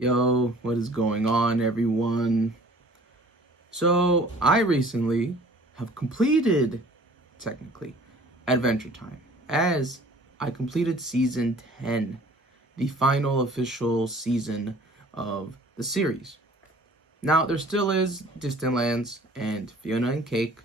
Yo, what is going on, everyone? So, I recently have completed, technically, Adventure Time, as I completed season 10, the final official season of the series. Now, there still is Distant Lands and Fiona and Cake,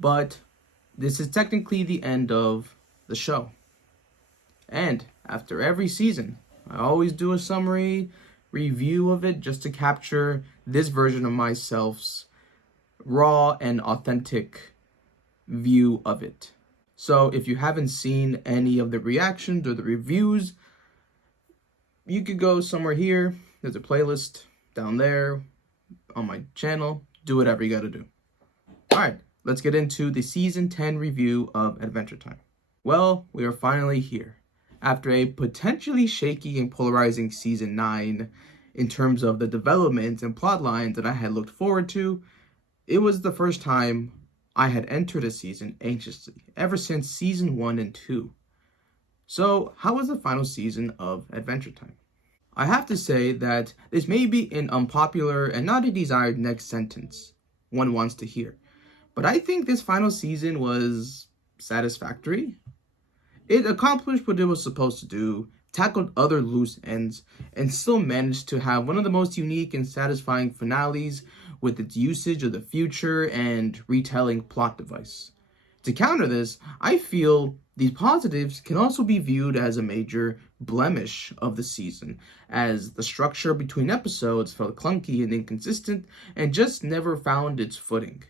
but this is technically the end of the show. And after every season, I always do a summary review of it just to capture this version of myself's raw and authentic view of it. So if you haven't seen any of the reactions or the reviews, you could go somewhere here. There's a playlist down there on my channel. Do whatever you gotta do. Alright, let's get into the season 10 review of Adventure Time. Well, we are finally here. After a potentially shaky and polarizing season 9 in terms of the development and plot lines that I had looked forward to, it was the first time I had entered a season anxiously, ever since season 1 and 2. So, how was the final season of Adventure Time? I have to say that this may be an unpopular and not a desired next sentence one wants to hear, but I think this final season was satisfactory. It accomplished what it was supposed to do, tackled other loose ends, and still managed to have one of the most unique and satisfying finales with its usage of the future and retelling plot device. To counter this, I feel these positives can also be viewed as a major blemish of the season, as the structure between episodes felt clunky and inconsistent and just never found its footing.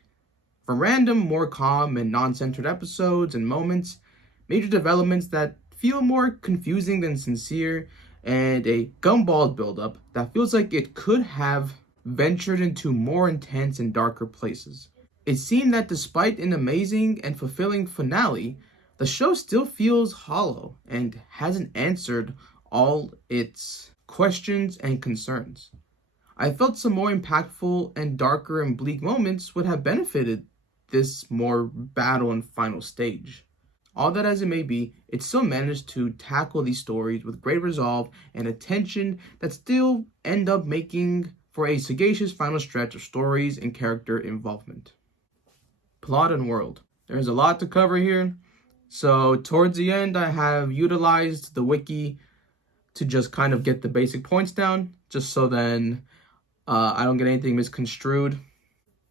From random, more calm and non-centered episodes and moments, major developments that feel more confusing than sincere, and a gumballed buildup that feels like it could have ventured into more intense and darker places. It seemed that despite an amazing and fulfilling finale, the show still feels hollow and hasn't answered all its questions and concerns. I felt some more impactful and darker and bleak moments would have benefited this more battle and final stage. All that as it may be, it still managed to tackle these stories with great resolve and attention that still end up making for a sagacious final stretch of stories and character involvement. Plot and world. There's a lot to cover here, so towards the end I have utilized the wiki to just kind of get the basic points down, just so then I don't get anything misconstrued.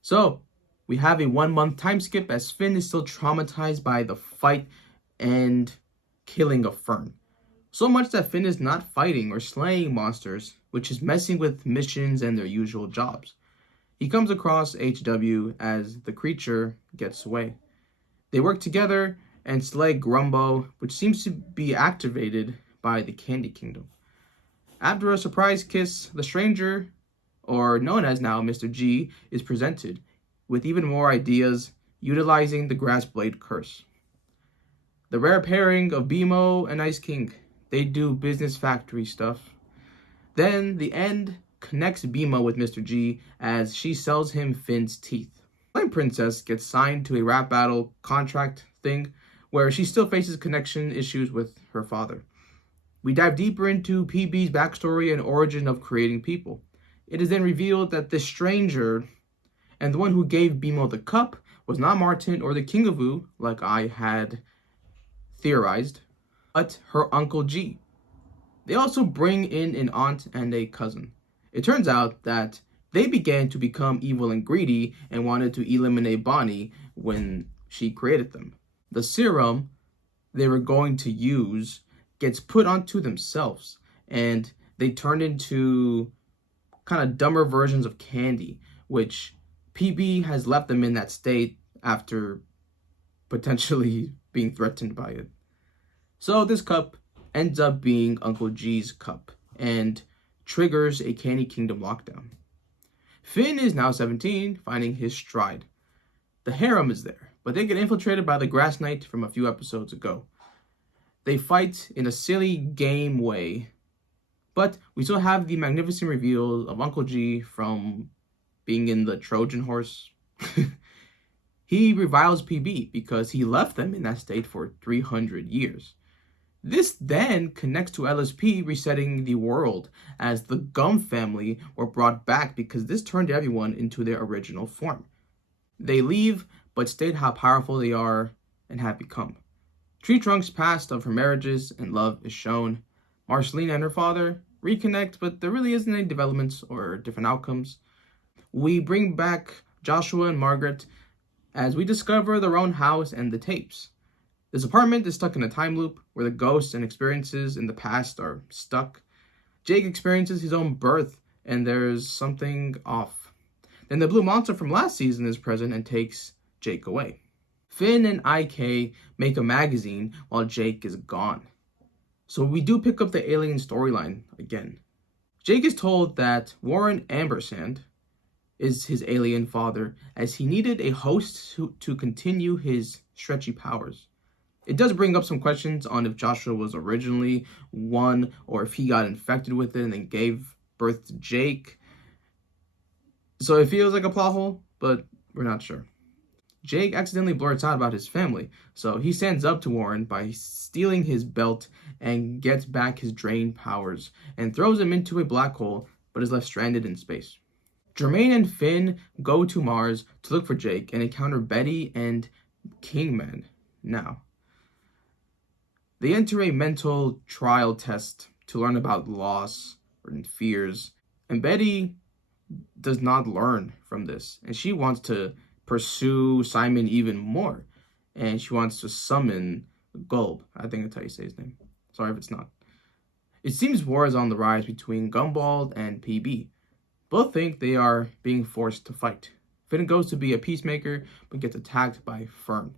So, we have a 1 month time skip as Finn is still traumatized by the fight and killing of Fern. So much that Finn is not fighting or slaying monsters, which is messing with missions and their usual jobs. He comes across HW as the creature gets away. They work together and slay Grumbo, which seems to be activated by the Candy Kingdom. After a surprise kiss, the stranger, or known as now Mr. G, is presented, with even more ideas utilizing the Grass Blade curse. The rare pairing of BMO and Ice King, they do business factory stuff. Then the end connects BMO with Mr. G as she sells him Finn's teeth. Flame Princess gets signed to a rap battle contract thing where she still faces connection issues with her father. We dive deeper into PB's backstory and origin of creating people. It is then revealed that this stranger and the one who gave BMO the cup was not Martin or the King of Wu, like I had theorized, but her Uncle G. They also bring in an aunt and a cousin. It turns out that they began to become evil and greedy and wanted to eliminate Bonnie when she created them. The serum they were going to use gets put onto themselves, and they turn into kind of dumber versions of candy, which PB has left them in that state after potentially being threatened by it. So this cup ends up being Uncle G's cup and triggers a Candy Kingdom lockdown. Finn is now 17, finding his stride. The harem is there, but they get infiltrated by the Grass Knight from a few episodes ago. They fight in a silly game way, but we still have the magnificent reveal of Uncle G from being in the Trojan horse. He reviles PB because he left them in that state for 300 years. This then connects to LSP resetting the world, as the Gum family were brought back because this turned everyone into their original form. They leave, but state how powerful they are and have become. Tree Trunk's past of her marriages and love is shown. Marceline and her father reconnect, but there really isn't any developments or different outcomes. We bring back Joshua and Margaret as we discover their own house and the tapes. This apartment is stuck in a time loop where the ghosts and experiences in the past are stuck. Jake experiences his own birth, and there's something off. Then the blue monster from last season is present and takes Jake away. Finn and IK make a magazine while Jake is gone. So we do pick up the alien storyline again. Jake is told that Warren Ambersand is his alien father, as he needed a host to continue his stretchy powers. It does bring up some questions on if Joshua was originally one or if he got infected with it and then gave birth to Jake. So it feels like a plot hole, but we're not sure. Jake accidentally blurts out about his family, so he stands up to Warren by stealing his belt and gets back his drained powers and throws him into a black hole, but is left stranded in space. Jermaine and Finn go to Mars to look for Jake and encounter Betty and Kingman. Now, they enter a mental trial test to learn about loss and fears, and Betty does not learn from this, and she wants to pursue Simon even more, and she wants to summon Gulb. I think that's how you say his name. Sorry if it's not. It seems war is on the rise between Gumball and PB. Both think they are being forced to fight. Finn goes to be a peacemaker, but gets attacked by Fern.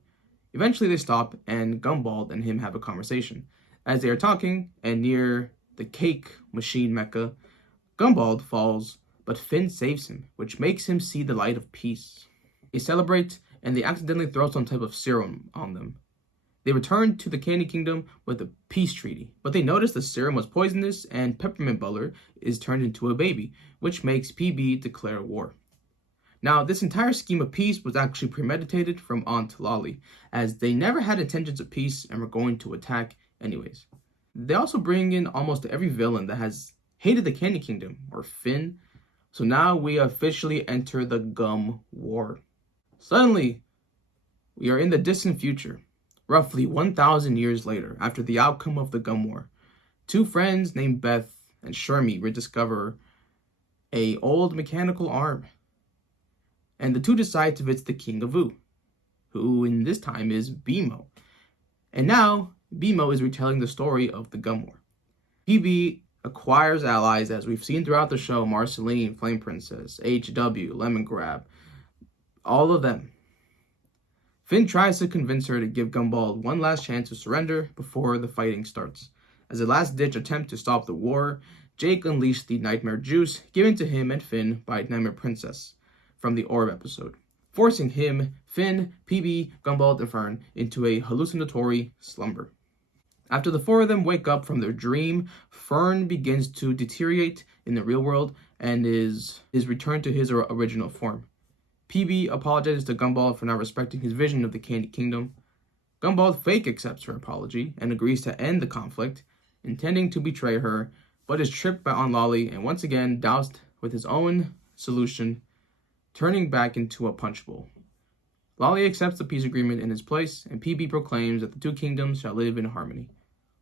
Eventually they stop, and Gumball and him have a conversation. As they are talking, and near the cake machine mecha, Gumball falls, but Finn saves him, which makes him see the light of peace. They celebrate, and they accidentally throw some type of serum on them. They return to the Candy Kingdom with a peace treaty, but they notice the serum was poisonous and Peppermint Butler is turned into a baby, which makes PB declare war. Now, this entire scheme of peace was actually premeditated from Aunt Lolly, as they never had intentions of peace and were going to attack anyways. They also bring in almost every villain that has hated the Candy Kingdom, or Finn, so now we officially enter the Gum War. Suddenly, we are in the distant future. Roughly 1,000 years later, after the outcome of the Gum War, two friends named Beth and Shermie rediscover a old mechanical arm, and the two decide to visit the King of Ooh, who in this time is BMO. And now, BMO is retelling the story of the Gum War. PB acquires allies, as we've seen throughout the show: Marceline, Flame Princess, HW, Lemon Grab, all of them. Finn tries to convince her to give Gumball one last chance to surrender before the fighting starts. As a last-ditch attempt to stop the war, Jake unleashed the Nightmare Juice given to him and Finn by Nightmare Princess from the Orb episode, forcing him, Finn, PB, Gumball, and Fern into a hallucinatory slumber. After the four of them wake up from their dream, Fern begins to deteriorate in the real world and is returned to his original form. PB apologizes to Gumball for not respecting his vision of the Candy Kingdom. Gumball fake accepts her apology and agrees to end the conflict, intending to betray her, but is tripped by Aunt Lolly and once again doused with his own solution, turning back into a punch bowl. Lolly accepts the peace agreement in his place, and PB proclaims that the two kingdoms shall live in harmony.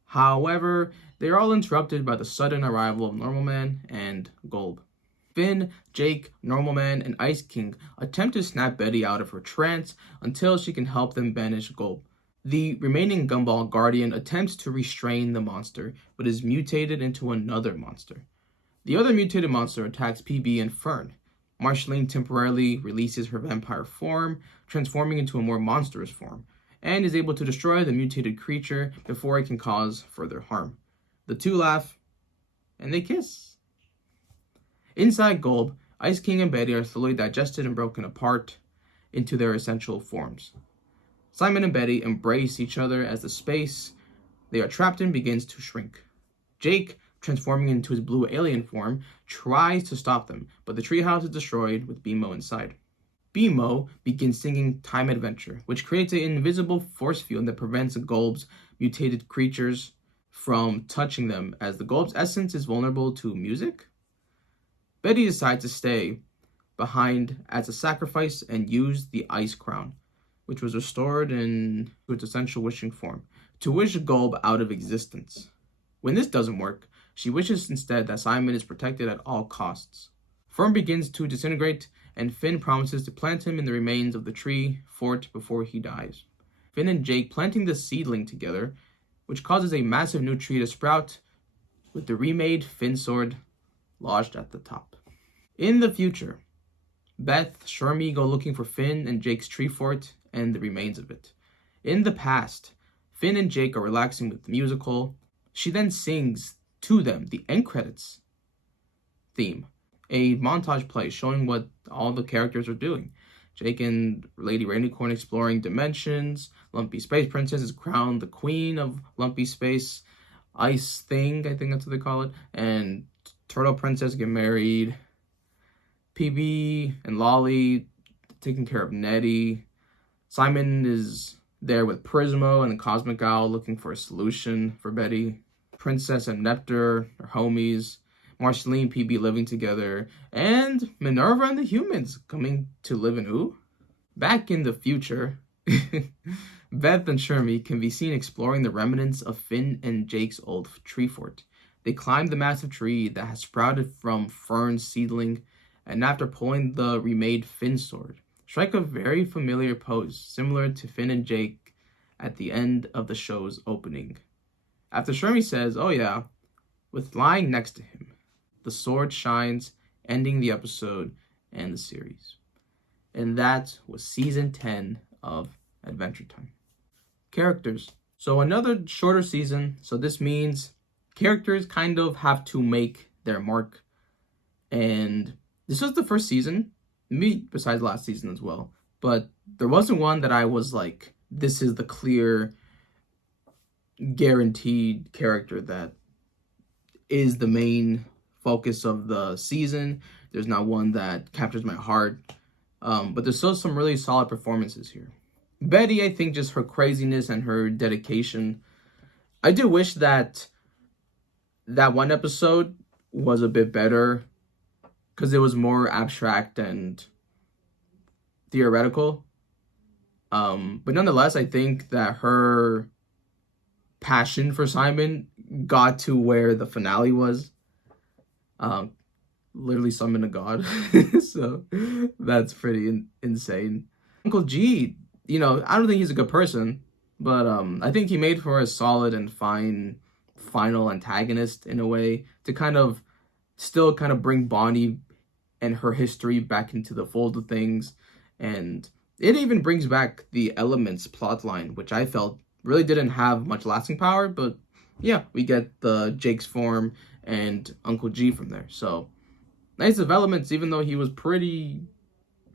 However, they are all interrupted by the sudden arrival of Normal Man and Gulb. Finn, Jake, Normal Man, and Ice King attempt to snap Betty out of her trance until she can help them banish Gulb. The remaining Gumball Guardian attempts to restrain the monster, but is mutated into another monster. The other mutated monster attacks PB and Fern. Marceline temporarily releases her vampire form, transforming into a more monstrous form, and is able to destroy the mutated creature before it can cause further harm. The two laugh, and they kiss. Inside Gulb, Ice King and Betty are slowly digested and broken apart into their essential forms. Simon and Betty embrace each other as the space they are trapped in begins to shrink. Jake, transforming into his blue alien form, tries to stop them, but the treehouse is destroyed with BMO inside. BMO begins singing Time Adventure, which creates an invisible force field that prevents Gulb's mutated creatures from touching them, as the globe's essence is vulnerable to music. Betty decides to stay behind as a sacrifice and use the ice crown, which was restored in its essential wishing form, to wish the globe out of existence. When this doesn't work, she wishes instead that Simon is protected at all costs. Fern begins to disintegrate, and Finn promises to plant him in the remains of the tree fort before he dies. Finn and Jake planting the seedling together, which causes a massive new tree to sprout, with the remade Finn sword lodged at the top. In the future, Beth, Shermie go looking for Finn and Jake's tree fort and the remains of it. In the past, Finn and Jake are relaxing with the musical. She then sings to them the end credits theme, a montage play showing what all the characters are doing. Jake and Lady Rainicorn exploring dimensions. Lumpy Space Princess is crowned the queen of Lumpy Space. Ice Thing, I think that's what they call it. And Turtle Princess get married. PB and Lolly taking care of Nettie. Simon is there with Prismo and the Cosmic Owl looking for a solution for Betty. Princess and Nectar are homies. Marceline, PB living together, and Minerva and the humans coming to live in Ooh. Back in the future, Beth and Shermie can be seen exploring the remnants of Finn and Jake's old tree fort. They climb the massive tree that has sprouted from Fern's seedling, and after pulling the remade Finn sword, strike a very familiar pose, similar to Finn and Jake at the end of the show's opening. After Shermie says, "Oh yeah," with lying next to him, the sword shines, ending the episode and the series. And that was season 10 of Adventure Time. Characters. So another shorter season. So this means characters kind of have to make their mark. And this was the first season, me besides last season as well. But there wasn't one that I was like, this is the clear, guaranteed character that is the main focus of the season. There's not one that captures my heart, but there's still some really solid performances here. Betty, I think just her craziness and her dedication. I do wish that one episode was a bit better because it was more abstract and theoretical. But nonetheless, I think that her passion for Simon got to where the finale was. Literally summoned a god. So that's pretty insane. Uncle G, I don't think he's a good person, but I think he made for a solid and fine final antagonist in a way to still bring Bonnie and her history back into the fold of things. And it even brings back the Elements plotline, which I felt really didn't have much lasting power, but yeah, we get the Jake's form and Uncle G from there. So nice developments, even though he was pretty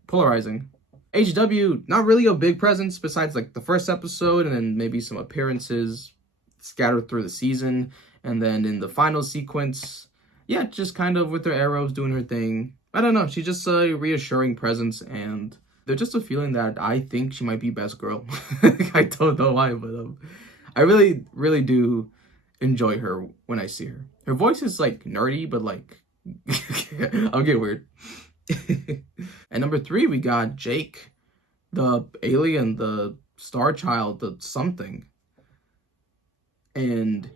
polarizing. HW, not really a big presence besides like the first episode and then maybe some appearances scattered through the season. And then in the final sequence, yeah, just kind of with her arrows doing her thing. I don't know, she's just a reassuring presence, and there's just a feeling that I think she might be best girl. I don't know why, but I really, really do enjoy her when I see her. Her voice is like nerdy, but like I'll get weird. And number 3, we got Jake, the alien, the star child, the something. And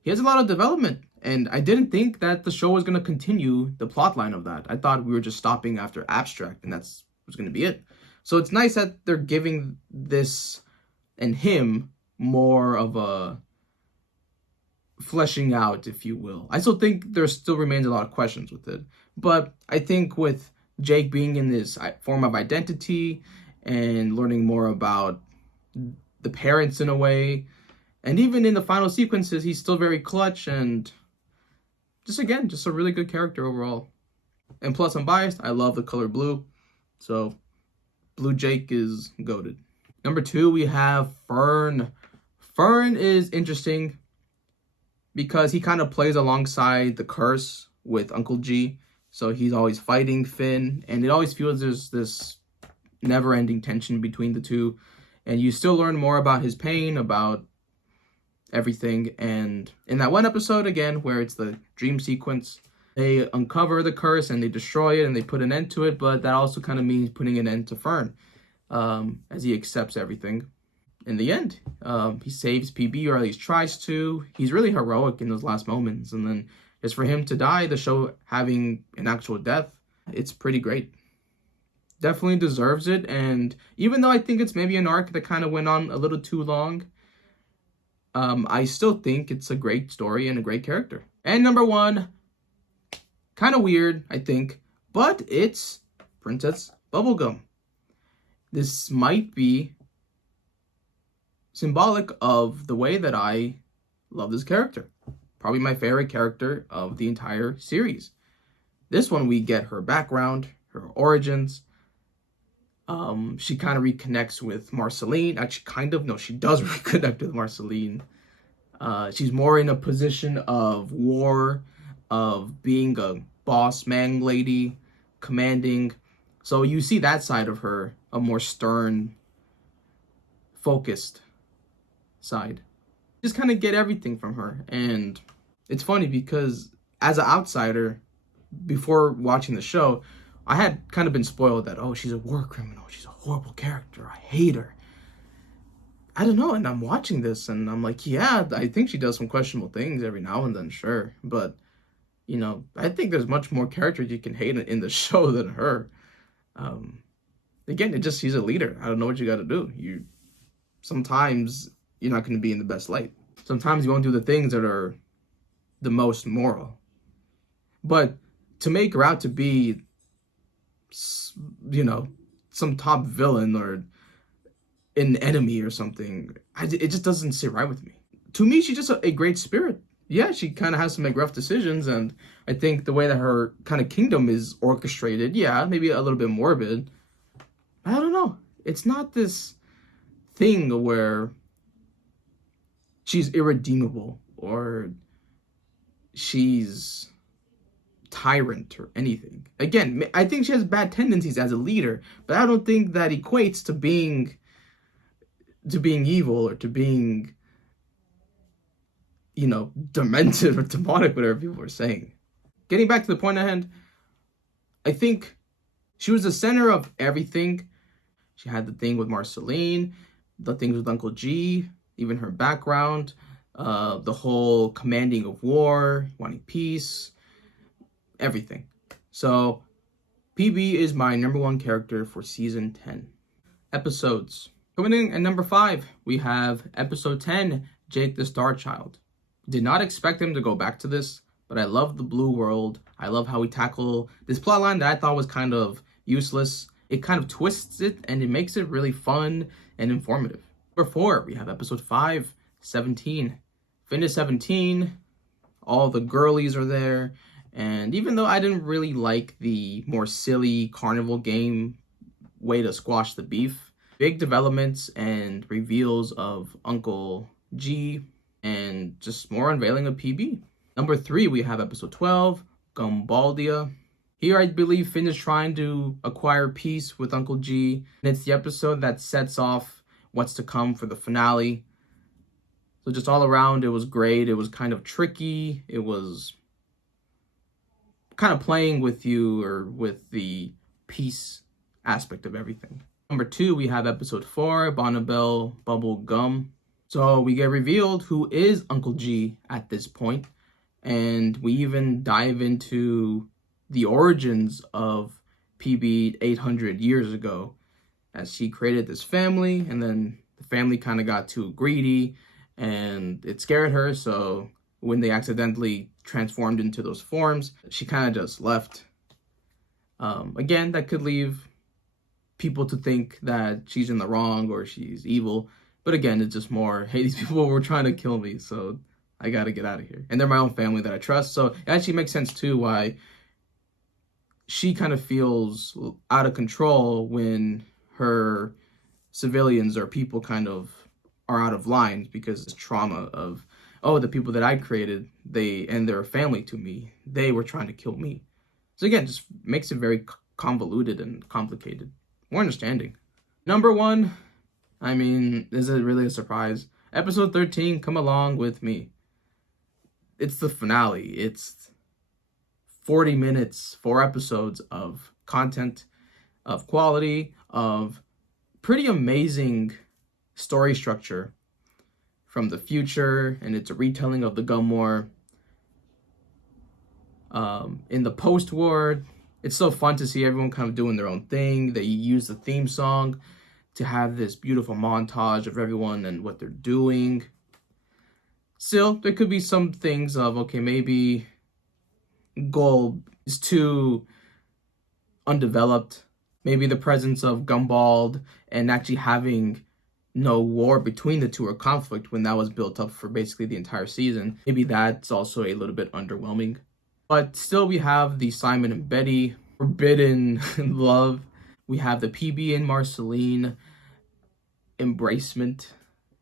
he has a lot of development. And I didn't think that the show was going to continue the plot line of that. I thought we were just stopping after Abstract, and that's was going to be it. So it's nice that they're giving this and him more of a fleshing out, if you will. I still think there still remains a lot of questions with it. But I think with Jake being in this form of identity and learning more about the parents in a way, and even in the final sequences, he's still very clutch and just a really good character overall. And plus, I'm biased. I love the color blue. So, Blue Jake is goated. Number 2, we have Fern. Fern is interesting because he kind of plays alongside the curse with Uncle G. So he's always fighting Finn, and it always feels there's this never-ending tension between the two. And you still learn more about his pain, about everything. And in that one episode, again, where it's the dream sequence, they uncover the curse and they destroy it and they put an end to it, but that also kind of means putting an end to Fern, as he accepts everything. In the end, he saves PB, or at least tries to. He's really heroic in those last moments, and then just for him to die, the show having an actual death, it's pretty great. Definitely deserves it, and even though I think it's maybe an arc that kind of went on a little too long, I still think it's a great story and a great character. And number one, kind of weird, I think, but it's Princess Bubblegum. This might be symbolic of the way that I love this character. Probably my favorite character of the entire series. This one, we get her background, her origins. She kind of reconnects with Marceline. Actually, no, she does reconnect with Marceline. She's more in a position of war, of being a boss man lady, commanding. So you see that side of her, a more stern, focused side. Just kind of get everything from her. And it's funny because as an outsider, before watching the show, I had kind of been spoiled that, oh, she's a war criminal. She's a horrible character. I hate her. I don't know. And I'm watching this and I'm like, yeah, I think she does some questionable things every now and then, sure. But, you know, I think there's much more characters you can hate in the show than her. Again, she's a leader. I don't know what you got to do. Sometimes you're not going to be in the best light. Sometimes you won't do the things that are the most moral. But to make her out to be, you know, some top villain or an enemy or something, it just doesn't sit right with me. To me, she's just a great spirit. Yeah, she kind of has to make rough decisions, and I think the way that her kind of kingdom is orchestrated, yeah, maybe a little bit morbid. I don't know. It's not this thing where she's irredeemable or she's tyrant or anything. Again, I think she has bad tendencies as a leader, but I don't think that equates to being evil or to being, you know, demented or demonic, whatever people are saying. Getting back to the point at hand, I think she was the center of everything. She had the thing with Marceline, the things with Uncle G, even her background, the whole commanding of war, wanting peace, everything. So PB is my number one character for season 10. Episodes. Coming in at number 5, we have episode 10, Jake the Star Child. Did not expect him to go back to this, but I love the blue world. I love how we tackle this plotline that I thought was kind of useless. It kind of twists it and it makes it really fun and informative. Number 4, we have episode 5, 17. Finish 17, all the girlies are there, and even though I didn't really like the more silly carnival game way to squash the beef, big developments and reveals of Uncle G, and just more unveiling of PB. Number 3, we have episode 12, Gumbaldia. Here, I believe Finn is trying to acquire peace with Uncle G, and it's the episode that sets off what's to come for the finale. So just all around, it was great. It was kind of tricky. It was kind of playing with you or with the peace aspect of everything. Number 2, we have episode 4, Bonnibel Bubble Gum. So we get revealed who is Uncle G at this point, and we even dive into the origins of PB 800 years ago, as she created this family, and then the family kind of got too greedy, and it scared her, so when they accidentally transformed into those forms, she kind of just left. Again, that could leave people to think that she's in the wrong or she's evil. But again, it's just more, hey, these people were trying to kill me, so I gotta get out of here. And they're my own family that I trust, so it actually makes sense too why she kind of feels out of control when her civilians or people kind of are out of line, because it's trauma of, oh, the people that I created, they're family to me. They were trying to kill me. So again, just makes it very convoluted and complicated. More understanding. Number 1, I mean, is it really a surprise? Episode 13, come along with me. It's the finale. It's 40 minutes, 4 episodes of content, of quality, of pretty amazing story structure from the future, and it's a retelling of the Gun War. In the post-war, it's so fun to see everyone kind of doing their own thing. They use the theme song to have this beautiful montage of everyone and what they're doing. Still, there could be some things of, okay, maybe Golb is too undeveloped. Maybe the presence of Gumball and actually having no war between the two or conflict when that was built up for basically the entire season. Maybe that's also a little bit underwhelming. But still, we have the Simon and Betty forbidden love. We have the PB and Marceline embracement.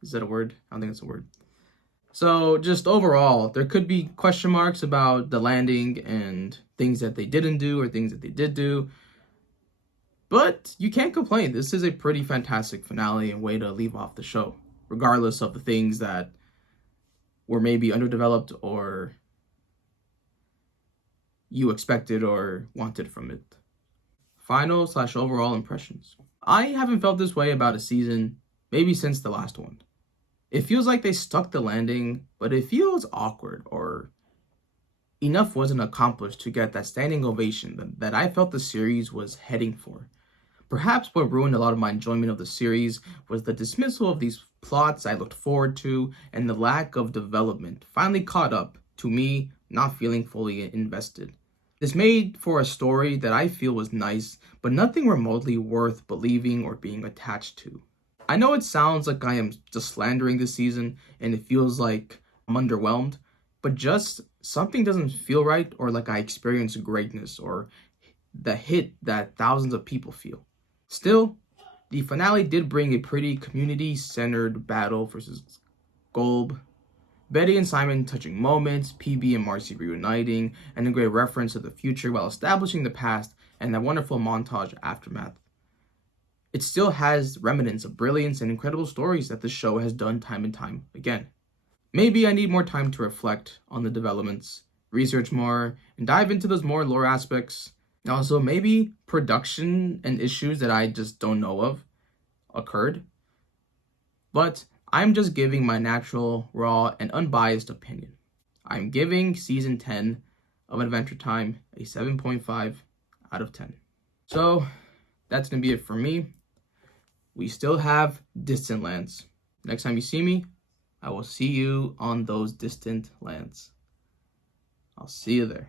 Is that a word? I don't think it's a word. So just overall, there could be question marks about the landing and things that they didn't do or things that they did do. But you can't complain. This is a pretty fantastic finale and way to leave off the show, regardless of the things that were maybe underdeveloped or you expected or wanted from it. Final/overall impressions. I haven't felt this way about a season maybe since the last one. It feels like they stuck the landing, but it feels awkward, or enough wasn't accomplished to get that standing ovation that I felt the series was heading for. Perhaps what ruined a lot of my enjoyment of the series was the dismissal of these plots I looked forward to and the lack of development finally caught up to me not feeling fully invested. This made for a story that I feel was nice, but nothing remotely worth believing or being attached to. I know it sounds like I am just slandering this season and it feels like I'm underwhelmed, but just something doesn't feel right or like I experience greatness or the hit that thousands of people feel. Still, the finale did bring a pretty community-centered battle versus Golb. Betty and Simon touching moments, PB and Marcy reuniting, and a great reference to the future while establishing the past and that wonderful montage aftermath. It still has remnants of brilliance and incredible stories that the show has done time and time again. Maybe I need more time to reflect on the developments, research more, and dive into those more lore aspects. Also, maybe production and issues that I just don't know of occurred. But I'm just giving my natural, raw, and unbiased opinion. I'm giving Season 10 of Adventure Time a 7.5 out of 10. So, that's going to be it for me. We still have distant lands. Next time you see me, I will see you on those distant lands. I'll see you there.